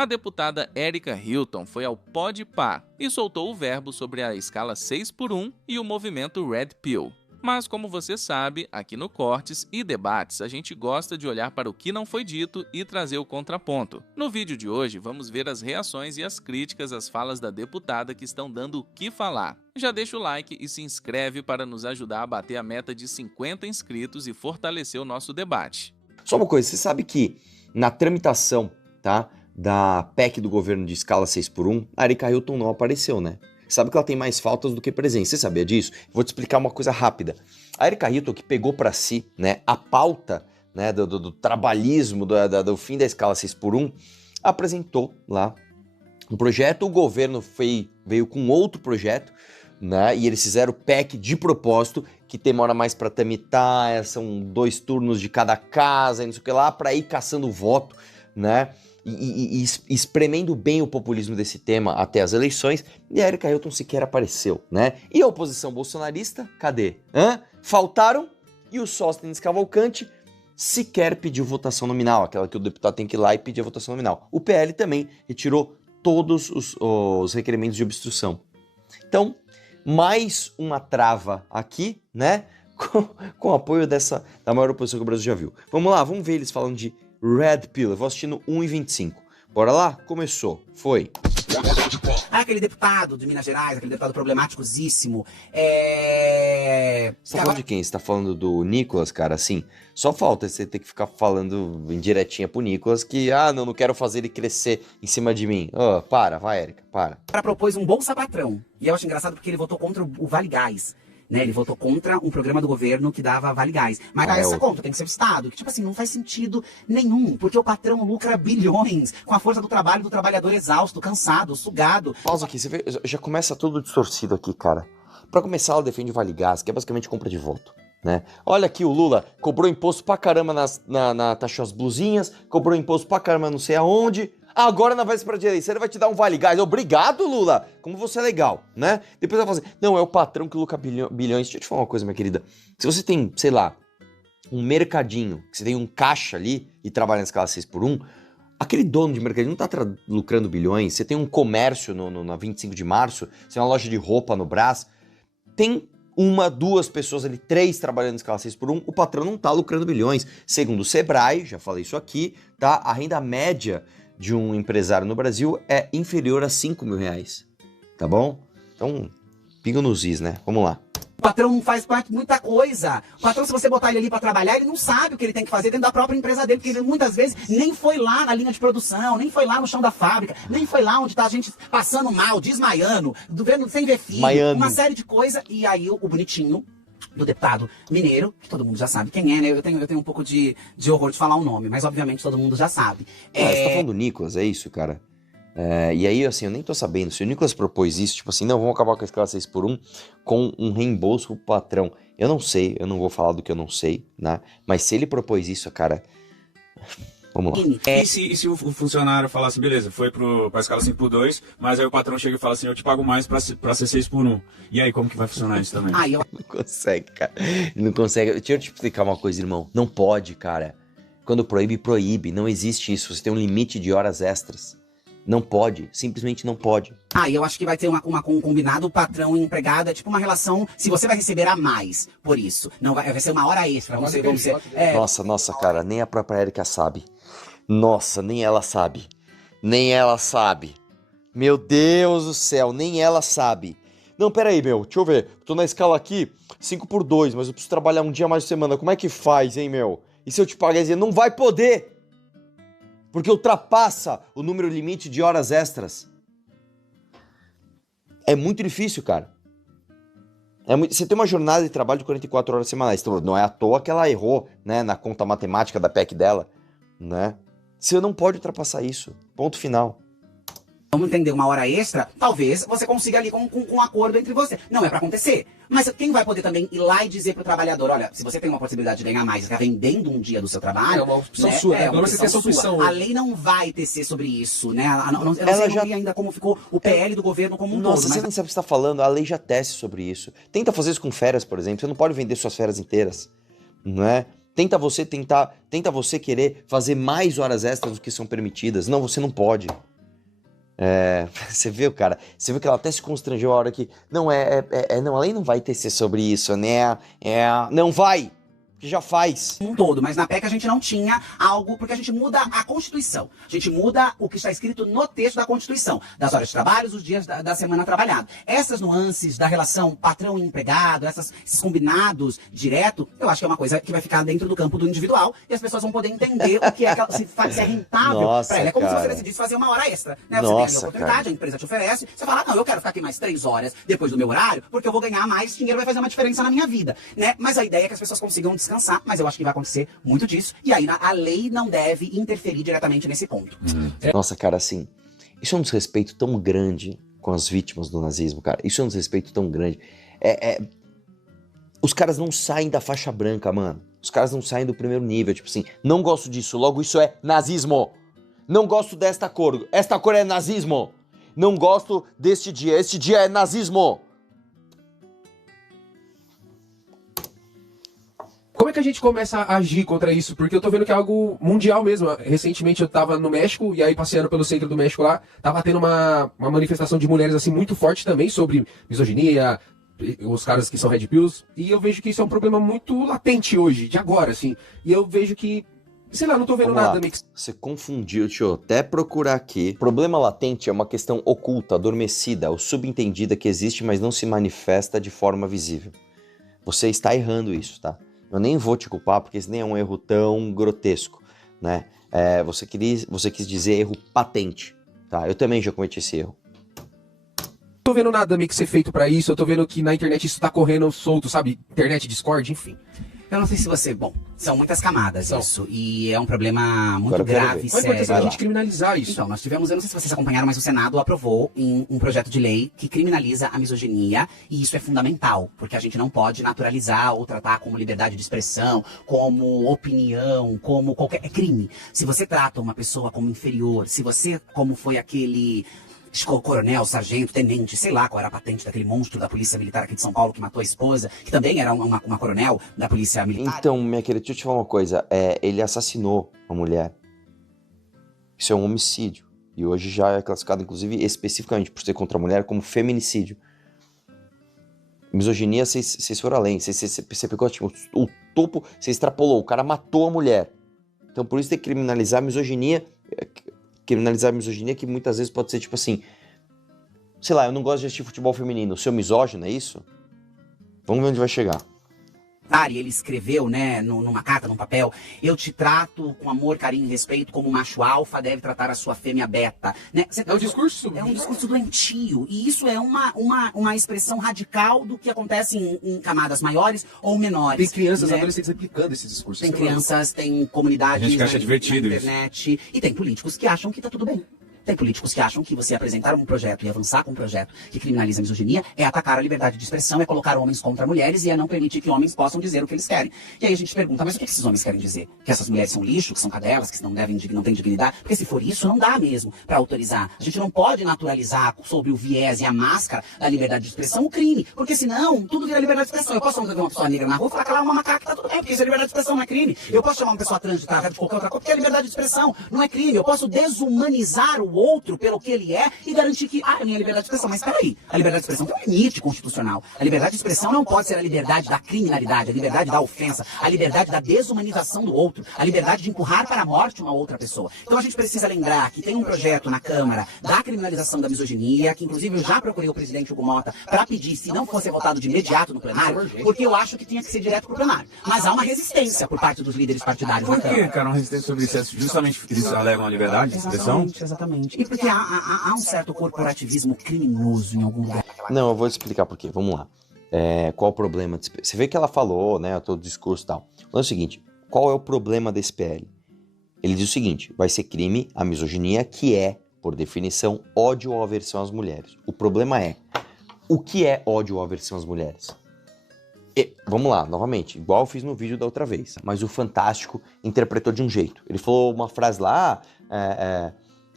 A deputada Erika Hilton foi ao Podpah e soltou o verbo sobre a escala 6x1 e o movimento Red Pill. Mas como você sabe, aqui no Cortes e Debates a gente gosta de olhar para o que não foi dito e trazer o contraponto. No vídeo de hoje vamos ver as reações e as críticas às falas da deputada que estão dando o que falar. Já deixa o like e se inscreve para nos ajudar a bater a meta de 50 inscritos e fortalecer o nosso debate. Só uma coisa, você sabe que na tramitação, tá, da PEC do governo de escala 6x1, a Erika Hilton não apareceu, né? Sabe que ela tem mais faltas do que presença. Você sabia disso? Vou te explicar uma coisa rápida. A Erika Hilton, que pegou para si, né, a pauta, né, do trabalhismo, do fim da escala 6x1, apresentou lá um projeto. O governo veio com outro projeto, né, e eles fizeram o PEC de propósito, que demora mais para tramitar, são 2 turnos de cada casa, e não sei o que lá, para ir caçando voto, né? E espremendo bem o populismo desse tema até as eleições, e a Erika Hilton sequer apareceu, né? E a oposição bolsonarista, cadê? Faltaram, e o Sóstenes Cavalcante sequer pediu votação nominal, aquela que o deputado tem que ir lá e pedir a votação nominal. O PL também retirou todos os requerimentos de obstrução. Então, mais uma trava aqui, né? Com o apoio da maior oposição que o Brasil já viu. Vamos lá, vamos ver eles falando de Red Pill. Eu vou assistir no 1:25. Bora lá? Começou. Foi. Aquele deputado de Minas Gerais, aquele deputado problematicosíssimo. Você tá falando de quem? Você tá falando do Nicolas, cara? Assim, só falta você ter que ficar falando indiretinha pro Nicolas que, não quero fazer ele crescer em cima de mim. Vai, Erika, para. Propôs um Bolsa Patrão. E eu acho engraçado porque ele votou contra o Vale Gás. Né, ele votou contra um programa do governo que dava Vale Gás. Mas essa conta tem que ser o Estado. Que, tipo assim, não faz sentido nenhum. Porque o patrão lucra bilhões com a força do trabalho do trabalhador exausto, cansado, sugado. Pausa aqui, você vê, já começa tudo distorcido aqui, cara. Pra começar, ela defende o Vale Gás, que é basicamente compra de voto, né? Olha aqui, o Lula cobrou imposto pra caramba na taxa das blusinhas, cobrou imposto pra caramba não sei aonde. Agora, na véspera de eleição, ele vai te dar um Vale Gás. Obrigado, Lula! Como você é legal, né? Depois ela fala assim, não, é o patrão que lucra bilhões. Deixa eu te falar uma coisa, minha querida. Se você tem, sei lá, um mercadinho, que você tem um caixa ali e trabalha na escala 6x1, aquele dono de mercadinho não tá lucrando bilhões. Você tem um comércio na 25 de março, você tem uma loja de roupa no Brás, tem 1, 2 pessoas ali, 3 trabalhando na escala 6x1, o patrão não tá lucrando bilhões. Segundo o Sebrae, já falei isso aqui, tá? A renda média de um empresário no Brasil é inferior a R$5.000, tá bom? Então, pinga nos is, né? Vamos lá. O patrão não faz parte de muita coisa. O patrão, se você botar ele ali pra trabalhar, ele não sabe o que ele tem que fazer dentro da própria empresa dele, porque ele muitas vezes nem foi lá na linha de produção, nem foi lá no chão da fábrica, nem foi lá onde tá a gente passando mal, desmaiando, sem ver filho, uma série de coisas. E aí o bonitinho do deputado mineiro, que todo mundo já sabe quem é, né? Eu tenho um pouco de horror de falar o nome, mas obviamente todo mundo já sabe. Você tá falando do Nicolas, é isso, cara? E aí, assim, eu nem tô sabendo. Se o Nicolas propôs isso, tipo assim, não, vamos acabar com a escala 6x1 com um reembolso pro patrão. Eu não sei, eu não vou falar do que eu não sei, né? Mas se ele propôs isso, cara... Vamos lá. E se o funcionário falar assim, beleza, foi pra escala 5x2, mas aí o patrão chega e fala assim, eu te pago mais pra ser 6x1. E aí, como que vai funcionar isso também? Não consegue, cara. Ele não consegue. Deixa eu te explicar uma coisa, irmão. Não pode, cara. Quando proíbe, proíbe. Não existe isso. Você tem um limite de horas extras. Não pode. Simplesmente não pode. Eu acho que vai ter um combinado patrão e empregado. É tipo uma relação, se você vai receber a mais por isso. Não vai ser uma hora extra. Vamos ser, Nossa, cara. Nem a própria Erika sabe. Nossa, nem ela sabe. Nem ela sabe. Meu Deus do céu, nem ela sabe. Não, pera aí, meu. Deixa eu ver. Tô na escala aqui, 5x2, mas eu preciso trabalhar um dia mais por semana. Como é que faz, hein, meu? E se eu te pagar, não vai poder! Porque ultrapassa o número limite de horas extras. É muito difícil, cara. Você tem uma jornada de trabalho de 44 horas semanais. Então, não é à toa que ela errou, né, na conta matemática da PEC dela, né? Você não pode ultrapassar isso. Ponto final. Vamos entender, uma hora extra, talvez você consiga ali com um acordo entre você. Não é pra acontecer. Mas quem vai poder também ir lá e dizer pro trabalhador, olha, se você tem uma possibilidade de ganhar mais, está vendendo um dia do seu trabalho... É uma opção sua, né? Agora você tem essa opção. A lei não vai tecer sobre isso, né? Eu não sei ainda como ficou o PL do governo como um todo. Nossa, você nem sabe o que você tá falando, a lei já tece sobre isso. Tenta fazer isso com férias, por exemplo. Você não pode vender suas férias inteiras, não é? Tenta você querer fazer mais horas extras do que são permitidas. Não, você não pode. Você viu, cara? Você viu que ela até se constrangeu a hora que... Não, não, a lei não vai tecer sobre isso, né? Não vai! Que já faz. Um todo, mas na PEC a gente não tinha algo, porque a gente muda a Constituição. A gente muda o que está escrito no texto da Constituição, das horas de trabalho, os dias da semana trabalhada. Essas nuances da relação patrão e empregado, esses combinados direto, eu acho que é uma coisa que vai ficar dentro do campo do individual e as pessoas vão poder entender o que é, se é rentável para ela. É como se você decidisse fazer uma hora extra, né? Você tem ali a oportunidade, a empresa te oferece, você fala, não, eu quero ficar aqui mais 3 horas depois do meu horário, porque eu vou ganhar mais dinheiro, vai fazer uma diferença na minha vida, né? Mas a ideia é que as pessoas consigam descansar, mas eu acho que vai acontecer muito disso. E aí a lei não deve interferir diretamente nesse ponto. Nossa, cara, assim, isso é um desrespeito tão grande com as vítimas do nazismo, cara. Isso é um desrespeito tão grande. Os caras não saem da faixa branca, mano. Os caras não saem do primeiro nível. Tipo assim, não gosto disso, logo isso é nazismo. Não gosto desta cor. Esta cor é nazismo. Não gosto deste dia. Este dia é nazismo. Como é que a gente começa a agir contra isso? Porque eu tô vendo que é algo mundial mesmo. Recentemente eu tava no México, e aí passeando pelo centro do México lá, tava tendo uma manifestação de mulheres assim muito forte também sobre misoginia, os caras que são red pills, e eu vejo que isso é um problema muito latente hoje, de agora, assim. E eu vejo que, sei lá, não tô vendo nada. Você confundiu, deixa eu até procurar aqui. Problema latente é uma questão oculta, adormecida ou subentendida que existe, mas não se manifesta de forma visível. Você está errando isso, tá? Eu nem vou te culpar, porque esse nem é um erro tão grotesco, né? Você quis dizer erro patente, tá? Eu também já cometi esse erro. Tô vendo nada meio que ser feito pra isso, eu tô vendo que na internet isso tá correndo solto, sabe? Internet, Discord, enfim. Eu não sei se você... Bom, são muitas camadas isso. E é um problema muito grave e sério. Qual a gente criminalizar isso? Então, nós tivemos... Eu não sei se vocês acompanharam, mas o Senado aprovou um projeto de lei que criminaliza a misoginia. E isso é fundamental, porque a gente não pode naturalizar ou tratar como liberdade de expressão, como opinião, como qualquer... É crime. Se você trata uma pessoa como inferior, se você, como foi aquele... coronel, sargento, tenente, sei lá qual era a patente daquele monstro da polícia militar aqui de São Paulo que matou a esposa, que também era uma coronel da polícia militar. Então, minha querida, deixa eu te falar uma coisa. Ele assassinou uma mulher. Isso é um homicídio. E hoje já é classificado, inclusive, especificamente por ser contra a mulher, como feminicídio. Misoginia, vocês foram além. Você pegou tipo, o topo, você extrapolou. O cara matou a mulher. Então, por isso tem que criminalizar a misoginia... Criminalizar a misoginia, que muitas vezes pode ser tipo assim, sei lá, eu não gosto de assistir futebol feminino, o seu misógino, é isso? Vamos ver onde vai chegar. E ele escreveu, né, numa carta, num papel, eu te trato com amor, carinho e respeito como um macho alfa deve tratar a sua fêmea beta. Né? É um discurso? É um discurso doentio. E isso é uma expressão radical do que acontece em camadas maiores ou menores. Tem crianças, adolescentes aplicando esse discurso. Tem crianças, tem comunidades a gente acha divertido na internet. E tem políticos que acham que tá tudo bem. Tem políticos que acham que você apresentar um projeto e avançar com um projeto que criminaliza a misoginia é atacar a liberdade de expressão, é colocar homens contra mulheres e é não permitir que homens possam dizer o que eles querem. E aí a gente pergunta, mas o que esses homens querem dizer? Que essas mulheres são lixo, que são cadelas, que não têm dignidade? Porque se for isso, não dá mesmo para autorizar. A gente não pode naturalizar sob o viés e a máscara da liberdade de expressão o crime, porque senão tudo vira liberdade de expressão. Eu posso ver uma pessoa negra na rua e falar que ela é uma macaca, tá tudo bem, porque isso é liberdade de expressão, não é crime. Eu posso chamar uma pessoa trans de qualquer outra coisa, porque é liberdade de expressão, não é crime. Eu posso desumanizar o outro pelo que ele é e garantir que, é minha liberdade de expressão. Mas peraí, a liberdade de expressão tem um limite constitucional. A liberdade de expressão não pode ser a liberdade da criminalidade, a liberdade da ofensa, a liberdade da desumanização do outro, a liberdade de empurrar para a morte uma outra pessoa. Então a gente precisa lembrar que tem um projeto na Câmara da criminalização da misoginia, que inclusive eu já procurei o presidente Hugo Mota para pedir se não fosse votado de imediato no plenário, porque eu acho que tinha que ser direto para o plenário. Mas há uma resistência por parte dos líderes partidários na Câmara. Por que, cara, uma resistência sobre isso? É justamente porque eles alegam a liberdade de expressão? Exatamente. E porque há um certo corporativismo criminoso em algum lugar. Não, eu vou explicar por quê. Vamos lá. Qual o problema? Você vê que ela falou, né, todo o discurso e tal. Mas é o seguinte, qual é o problema desse PL? Ele diz o seguinte, vai ser crime a misoginia, que é, por definição, ódio ou aversão às mulheres. O problema é, o que é ódio ou aversão às mulheres? Vamos lá, novamente, igual eu fiz no vídeo da outra vez, mas o Fantástico interpretou de um jeito. Ele falou uma frase lá,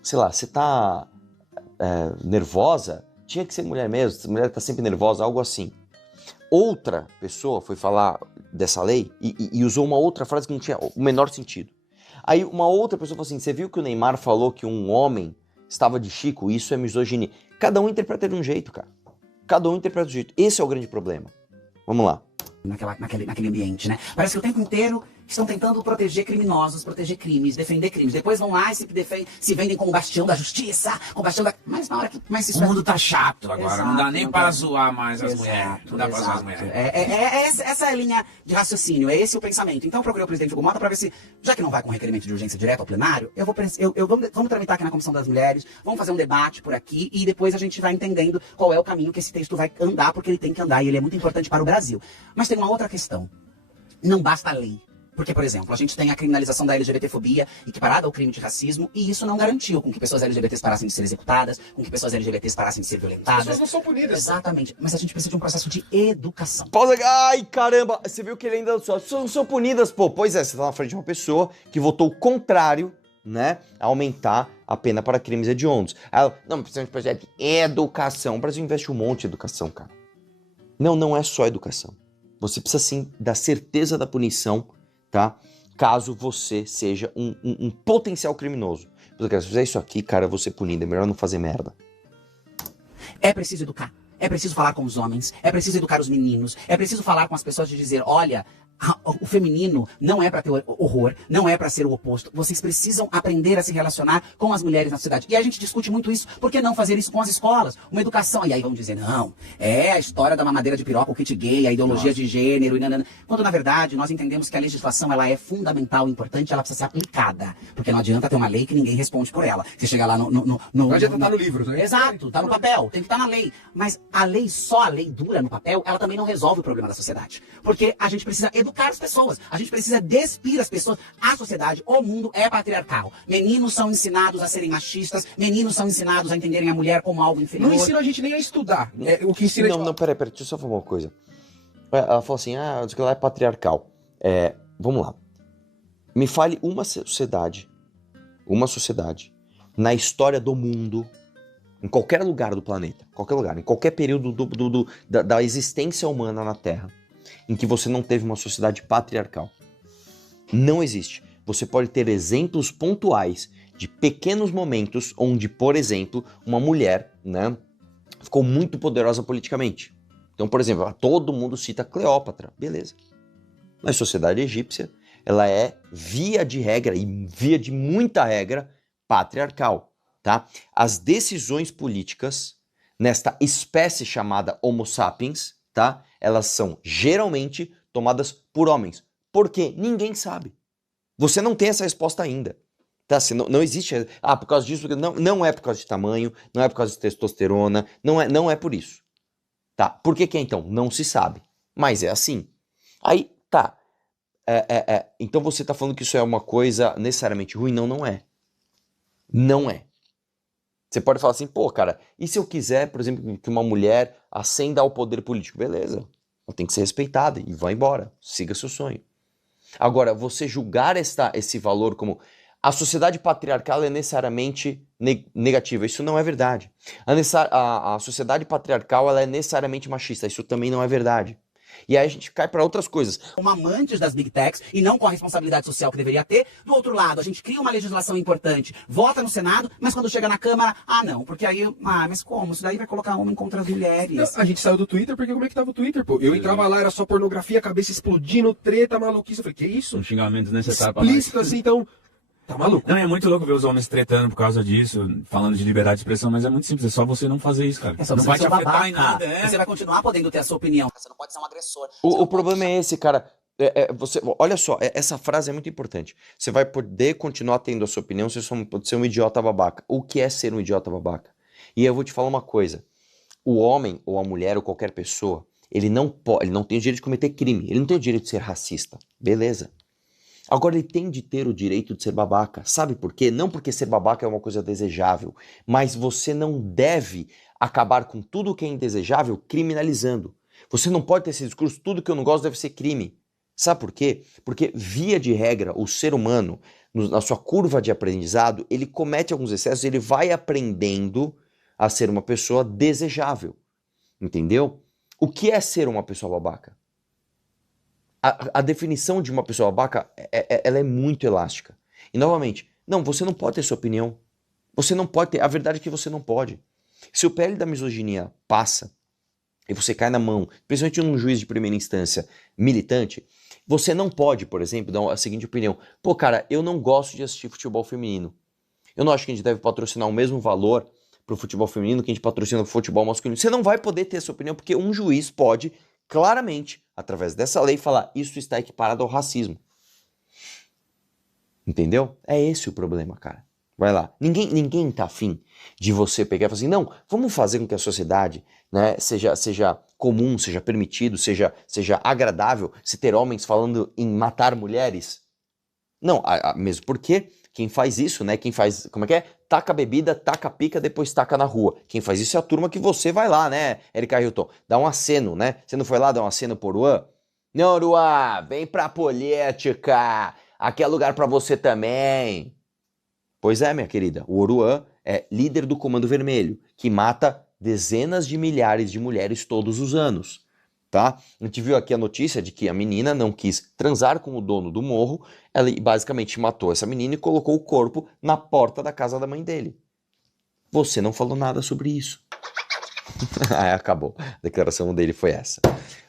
sei lá, você tá nervosa? Tinha que ser mulher mesmo, essa mulher tá sempre nervosa, algo assim. Outra pessoa foi falar dessa lei e usou uma outra frase que não tinha o menor sentido. Aí uma outra pessoa falou assim, você viu que o Neymar falou que um homem estava de Chico, isso é misoginia. Cada um interpreta de um jeito, cara. Cada um interpreta de um jeito. Esse é o grande problema. Vamos lá. Naquele ambiente, né? Parece que o tempo inteiro estão tentando proteger criminosos, proteger crimes, defender crimes. Depois vão lá e se vendem como bastião da justiça, como bastião da... Mas na hora que... Mas isso O mundo tá chato agora, Exato, não dá nem não para dá. zoar mais as Exato, mulheres. Não dá pra zoar as exato. mulheres. Essa é a linha de raciocínio, é esse o pensamento. Então eu procurei o presidente Hugo Mota para ver se, já que não vai com requerimento de urgência direto ao plenário, vamos tramitar aqui na Comissão das Mulheres, vamos fazer um debate por aqui e depois a gente vai entendendo qual é o caminho que esse texto vai andar, porque ele tem que andar e ele é muito importante para o Brasil. Mas tem uma outra questão. Não basta a lei. Porque, por exemplo, a gente tem a criminalização da LGBTfobia equiparada ao crime de racismo, e isso não garantiu com que pessoas LGBTs parassem de ser executadas, com que pessoas LGBTs parassem de ser violentadas. As pessoas não são punidas. Exatamente. Mas a gente precisa de um processo de educação. Pausa. Ai, caramba. Você viu que ele ainda só. As pessoas não são punidas, pô. Pois é, você tá na frente de uma pessoa que votou o contrário, né? A aumentar a pena para crimes hediondos. Ela, não, precisamos de projeto de educação. O Brasil investe um monte em educação, cara. Não é só educação. Você precisa sim da certeza da punição, tá? Caso você seja um potencial criminoso. Porque se fizer isso aqui, cara, eu vou ser punido. É melhor não fazer merda. É preciso educar. É preciso falar com os homens. É preciso educar os meninos. É preciso falar com as pessoas de dizer, olha, o feminino não é pra ter horror, não é pra ser o oposto. Vocês precisam aprender a se relacionar com as mulheres na sociedade. E a gente discute muito isso. Por que não fazer isso com as escolas? Uma educação. E aí vão dizer, não, é a história da mamadeira de piroca, o kit gay, a ideologia de gênero, e nanana. Quando na verdade nós entendemos que a legislação ela é fundamental, importante, ela precisa ser aplicada. Porque não adianta ter uma lei que ninguém responde por ela. Você chega lá Não adianta estar no livro, né? Exato, tá no papel, tem que estar na lei. Mas a lei, só a lei dura no papel, ela também não resolve o problema da sociedade. Porque a gente precisa educar as pessoas, a gente precisa despir as pessoas. A sociedade, o mundo é patriarcal. Meninos são ensinados a serem machistas, meninos são ensinados a entenderem a mulher como algo inferior. Não ensina a gente nem a estudar. É, o que ensina Não, peraí, deixa eu só falar uma coisa. Ela falou assim, isso que lá é patriarcal. Vamos lá. Me fale uma sociedade, na história do mundo, em qualquer lugar do planeta, qualquer lugar, em qualquer período da existência humana na Terra, em que você não teve uma sociedade patriarcal. Não existe. Você pode ter exemplos pontuais de pequenos momentos onde, por exemplo, uma mulher, né, ficou muito poderosa politicamente. Então, por exemplo, todo mundo cita Cleópatra, beleza. Mas a sociedade egípcia, ela é, via de regra, e via de muita regra, patriarcal, tá? As decisões políticas, nesta espécie chamada Homo sapiens, tá? Elas são geralmente tomadas por homens. Por quê? Ninguém sabe. Você não tem essa resposta ainda. Tá? Não existe. Por causa disso. Não é por causa de tamanho, não é por causa de testosterona, não é por isso. Tá? Por que é então? Não se sabe. Mas é assim. Aí, tá. Então você tá falando que isso é uma coisa necessariamente ruim? Não é. Não é. Você pode falar assim, pô, cara, e se eu quiser, por exemplo, que uma mulher ascenda ao poder político? Beleza, ela tem que ser respeitada e vai embora, siga seu sonho. Agora, você julgar esse valor como a sociedade patriarcal é necessariamente negativa, isso não é verdade. A sociedade patriarcal ela é necessariamente machista, isso também não é verdade. E aí a gente cai para outras coisas. Como amantes das big techs e não com a responsabilidade social que deveria ter. Do outro lado, a gente cria uma legislação importante, vota no Senado, mas quando chega na Câmara, não, porque aí, mas como? Isso daí vai colocar homem contra as mulheres. Não, a gente saiu do Twitter porque como é que tava o Twitter, pô? Eu entrava lá, era só pornografia, cabeça explodindo, treta, maluquice. Eu falei, que isso? Um xingamento desnecessário pra nós. Explícito assim, então... Tá maluco? Não, é muito louco ver os homens tretando por causa disso, falando de liberdade de expressão, mas é muito simples, é só você não fazer isso, cara. É só não você vai ser te afetar babaca. em nada, Você vai continuar podendo ter a sua opinião. Você não pode ser um agressor. O problema é esse, cara. Olha só, essa frase é muito importante. Você vai poder continuar tendo a sua opinião, você só pode ser um idiota babaca. O que é ser um idiota babaca? E eu vou te falar uma coisa. O homem, ou a mulher, ou qualquer pessoa, ele não tem o direito de cometer crime. Ele não tem o direito de ser racista. Beleza. Agora ele tem de ter o direito de ser babaca. Sabe por quê? Não porque ser babaca é uma coisa desejável, mas você não deve acabar com tudo que é indesejável criminalizando. Você não pode ter esse discurso, tudo que eu não gosto deve ser crime. Sabe por quê? Porque, via de regra, o ser humano, na sua curva de aprendizado, ele comete alguns excessos, ele vai aprendendo a ser uma pessoa desejável. Entendeu? O que é ser uma pessoa babaca? A definição de uma pessoa babaca, ela é muito elástica. E, novamente, não, você não pode ter sua opinião. Você não pode ter. A verdade é que você não pode. Se o PL da misoginia passa e você cai na mão, principalmente num juiz de primeira instância militante, você não pode, por exemplo, dar a seguinte opinião. Pô, cara, eu não gosto de assistir futebol feminino. Eu não acho que a gente deve patrocinar o mesmo valor pro futebol feminino que a gente patrocina pro futebol masculino. Você não vai poder ter essa opinião porque um juiz pode claramente, através dessa lei, falar isso está equiparado ao racismo. Entendeu? É esse o problema, cara. Vai lá. Ninguém tá afim de você pegar e falar assim, não, vamos fazer com que a sociedade, né, seja comum, seja permitido, seja agradável se ter homens falando em matar mulheres. Não, mesmo porque quem faz isso, né, quem faz, como é que é? Taca a bebida, taca a pica, depois taca na rua. Quem faz isso é a turma que você vai lá, né, Erika Hilton? Dá um aceno, né? Você não foi lá dar um aceno pro Uruan? Não, Uruan, vem pra política. Aqui é lugar pra você também. Pois é, minha querida, o Oruan é líder do Comando Vermelho, que mata dezenas de milhares de mulheres todos os anos, tá? A gente viu aqui a notícia de que a menina não quis transar com o dono do morro, ela basicamente matou essa menina e colocou o corpo na porta da casa da mãe dele. Você não falou nada sobre isso. Aí acabou, a declaração dele foi essa.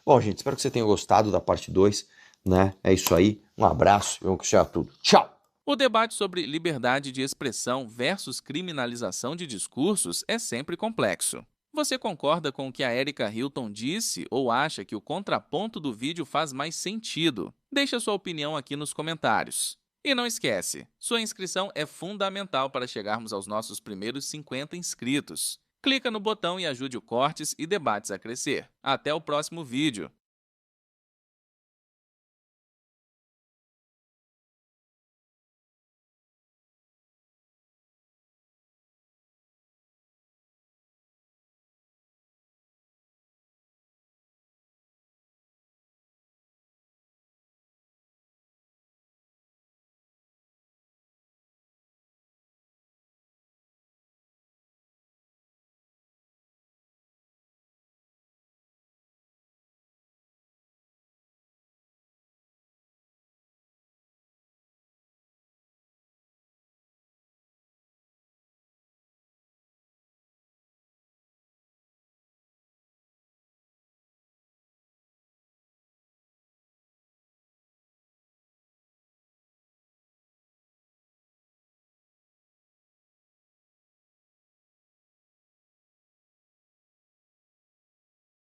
Bom, gente, espero que você tenha gostado da parte 2, né? É isso aí, um abraço e vamos questionar tudo. Tchau! O debate sobre liberdade de expressão versus criminalização de discursos é sempre complexo. Você concorda com o que a Erika Hilton disse ou acha que o contraponto do vídeo faz mais sentido? Deixe a sua opinião aqui nos comentários. E não esquece, sua inscrição é fundamental para chegarmos aos nossos primeiros 50 inscritos. Clica no botão e ajude o Cortes e Debates a crescer. Até o próximo vídeo!